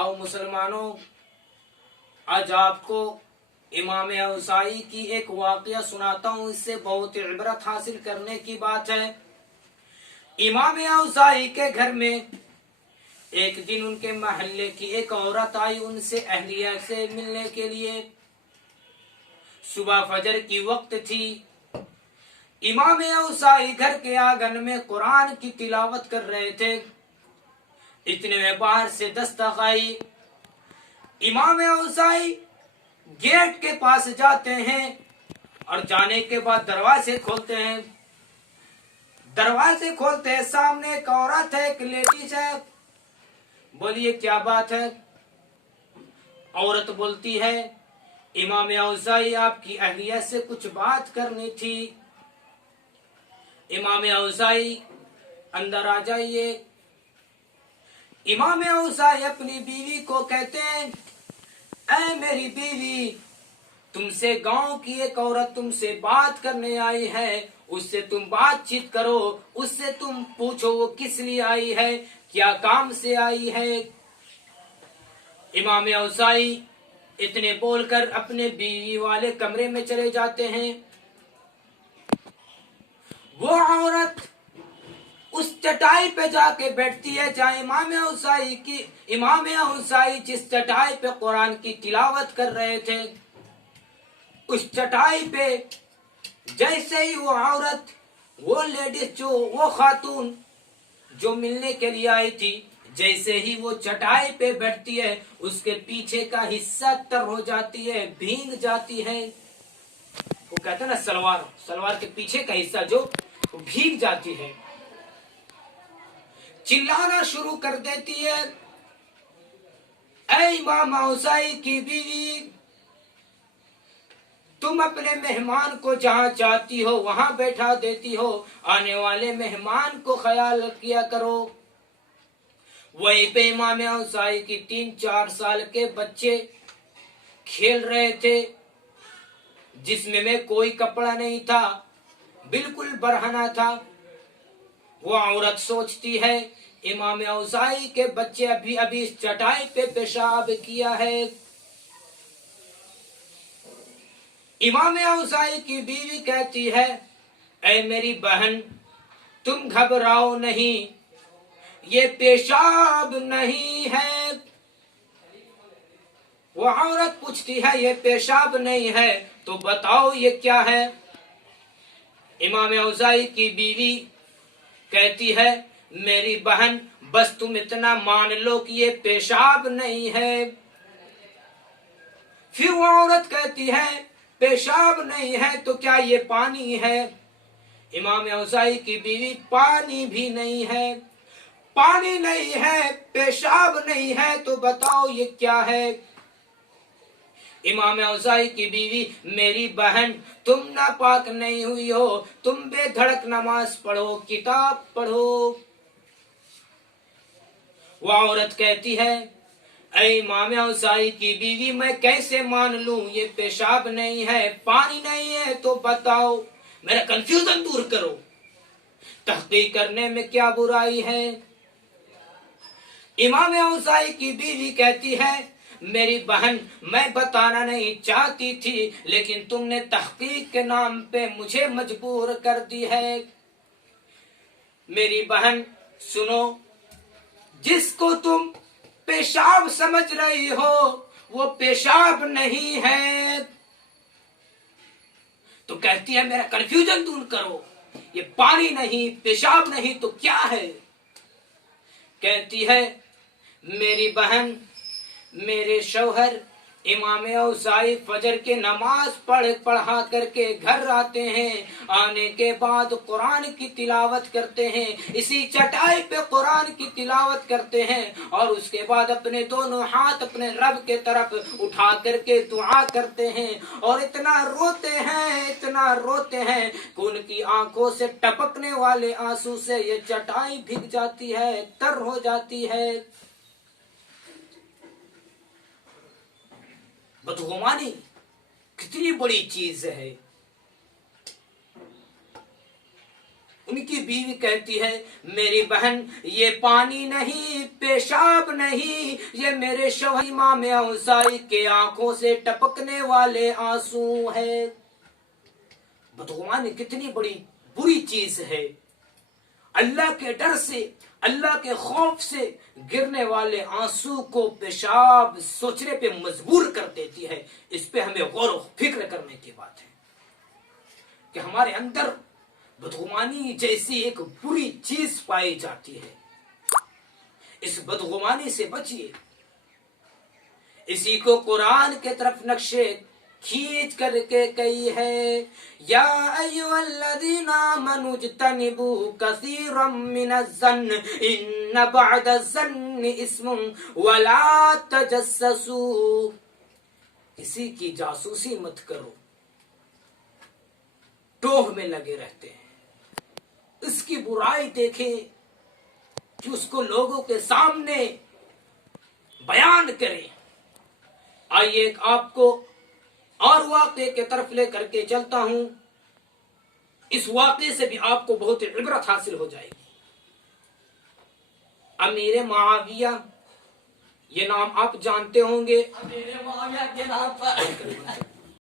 आओ मुसलमानों, आज आपको इमाम औज़ाई की एक वाक़या सुनाता हूँ। इससे बहुत इबरत हासिल करने की बात है। इमाम औज़ाई के घर में एक दिन उनके महल्ले की एक औरत आई उनसे अहलिया से मिलने के लिए। सुबह फजर की वक्त थी। इमाम औज़ाई घर के आंगन में कुरान की तिलावत कर रहे थे। इतने में बाहर से दस्तक आई। इमाम औज़ाई गेट के पास जाते हैं और जाने के बाद दरवाजे खोलते हैं। दरवाजे खोलते हैं, सामने एक औरत है, एक लेडीज है। बोलिए क्या बात है? औरत बोलती है, इमाम औज़ाई आपकी अहलिया से कुछ बात करनी थी। इमाम औज़ाई अंदर आ जाइए। इमाम औज़ाई अपनी बीवी को कहते हैं, ऐ मेरी बीवी, तुमसे गांव की एक औरत तुमसे बात करने आई है, उससे तुम बातचीत करो, उससे तुम पूछो वो किस लिए आई है, क्या काम से आई है। इमाम औज़ाई इतने बोलकर अपने बीवी वाले कमरे में चले जाते हैं। वो औरत उस चटाई पे जाके बैठती है जहाँ इमाम औज़ाई जिस चटाई पे कुरान की तिलावत कर रहे थे, उस चटाई पे जैसे ही वो औरत, वो लेडीज, वो खातून जो मिलने के लिए आई थी, जैसे ही वो चटाई पे बैठती है, उसके पीछे का हिस्सा तर हो जाती है, भीग जाती है। वो कहते हैं ना, सलवार के पीछे का हिस्सा जो भीग जाती है। चिल्लाना शुरू कर देती है, ऐ इमाम औज़ाई की बीवी, तुम अपने मेहमान को जहां चाहती हो वहां बैठा देती हो, आने वाले मेहमान को ख्याल किया करो। वहीं पे इमाम औज़ाई की 3-4 साल के बच्चे खेल रहे थे, जिसमें में कोई कपड़ा नहीं था, बिल्कुल बरहना था। वो औरत सोचती है, इमाम औज़ाई के बच्चे अभी अभी इस चटाई पे पेशाब किया है। इमाम औज़ाई की बीवी कहती है, ऐ मेरी बहन, तुम घबराओ नहीं, ये पेशाब नहीं है। वो औरत पूछती है, ये पेशाब नहीं है तो बताओ ये क्या है? इमाम औज़ाई की बीवी कहती है, मेरी बहन, बस तुम इतना मान लो कि ये पेशाब नहीं है। फिर वो औरत कहती है, पेशाब नहीं है तो क्या ये पानी है? इमाम औज़ाई की बीवी, पानी भी नहीं है। पानी नहीं है, पेशाब नहीं है तो बताओ ये क्या है? इमाम औज़ाई की बीवी, मेरी बहन, तुम नापाक नहीं हुई हो, तुम बेधड़क नमाज पढ़ो, किताब पढ़ो। वो औरत कहती है, ऐ इमाम औज़ाई की बीवी, मैं कैसे मान लूं ये पेशाब नहीं है, पानी नहीं है तो बताओ, मेरा कंफ्यूजन दूर करो, तहकीक करने में क्या बुराई है? इमाम औज़ाई की बीवी कहती है, मेरी बहन, मैं बताना नहीं चाहती थी, लेकिन तुमने तहकीक के नाम पे मुझे मजबूर कर दी है। मेरी बहन सुनो, जिसको तुम पेशाब समझ रही हो वो पेशाब नहीं है। तो कहती है, मेरा कंफ्यूजन दूर करो, ये पानी नहीं, पेशाब नहीं तो क्या है? कहती है, मेरी बहन, मेरे शौहर इमाम औज़ाई फजर के नमाज पढ़ा करके घर आते हैं, आने के बाद कुरान की तिलावत करते हैं, इसी चटाई पे कुरान की तिलावत करते हैं, और उसके बाद अपने दोनों हाथ अपने रब के तरफ उठा करके दुआ करते हैं, और इतना रोते हैं कि उनकी आंखों से टपकने वाले आंसू से ये चटाई भीग जाती है, तर हो जाती है। बदगुमानी कितनी बड़ी चीज है। ان کی بیوی کہتی ہے میری بہن یہ پانی نہیں، پیشاب نہیں، یہ میرے شوہر امام اوزاعی کے آنکھوں سے ٹپکنے والے آنسو ہے۔ بدگمانی کتنی بڑی بری چیز ہے، اللہ کے ڈر سے، اللہ کے خوف سے گرنے والے آنسو کو پیشاب سوچنے پہ مجبور کر دیتی ہے۔ اس پہ ہمیں غور و فکر کرنے کی بات ہے کہ ہمارے اندر بدگمانی جیسی ایک بری چیز پائی جاتی ہے، اس بدگمانی سے بچیے۔ اسی کو قرآن کے طرف نقشے کھینچ کر کے کہی ہے، یا ایھا الذین آمنوا اجتنبوا کثیرا من الظن ان بعد الظن اثم ولا تجسسوا۔ کسی کی جاسوسی مت کرو، ٹوہ میں لگے رہتے ہیں، اس کی برائی دیکھیں کہ اس کو لوگوں کے سامنے بیان کریں۔ آئیے ایک آپ کو اور واقعے کے طرف لے کر کے چلتا ہوں، اس واقعے سے بھی آپ کو بہت عبرت حاصل ہو جائے گی۔ امیر معاویہ، یہ نام آپ جانتے ہوں گے۔ امیر معاویہ کے نام پر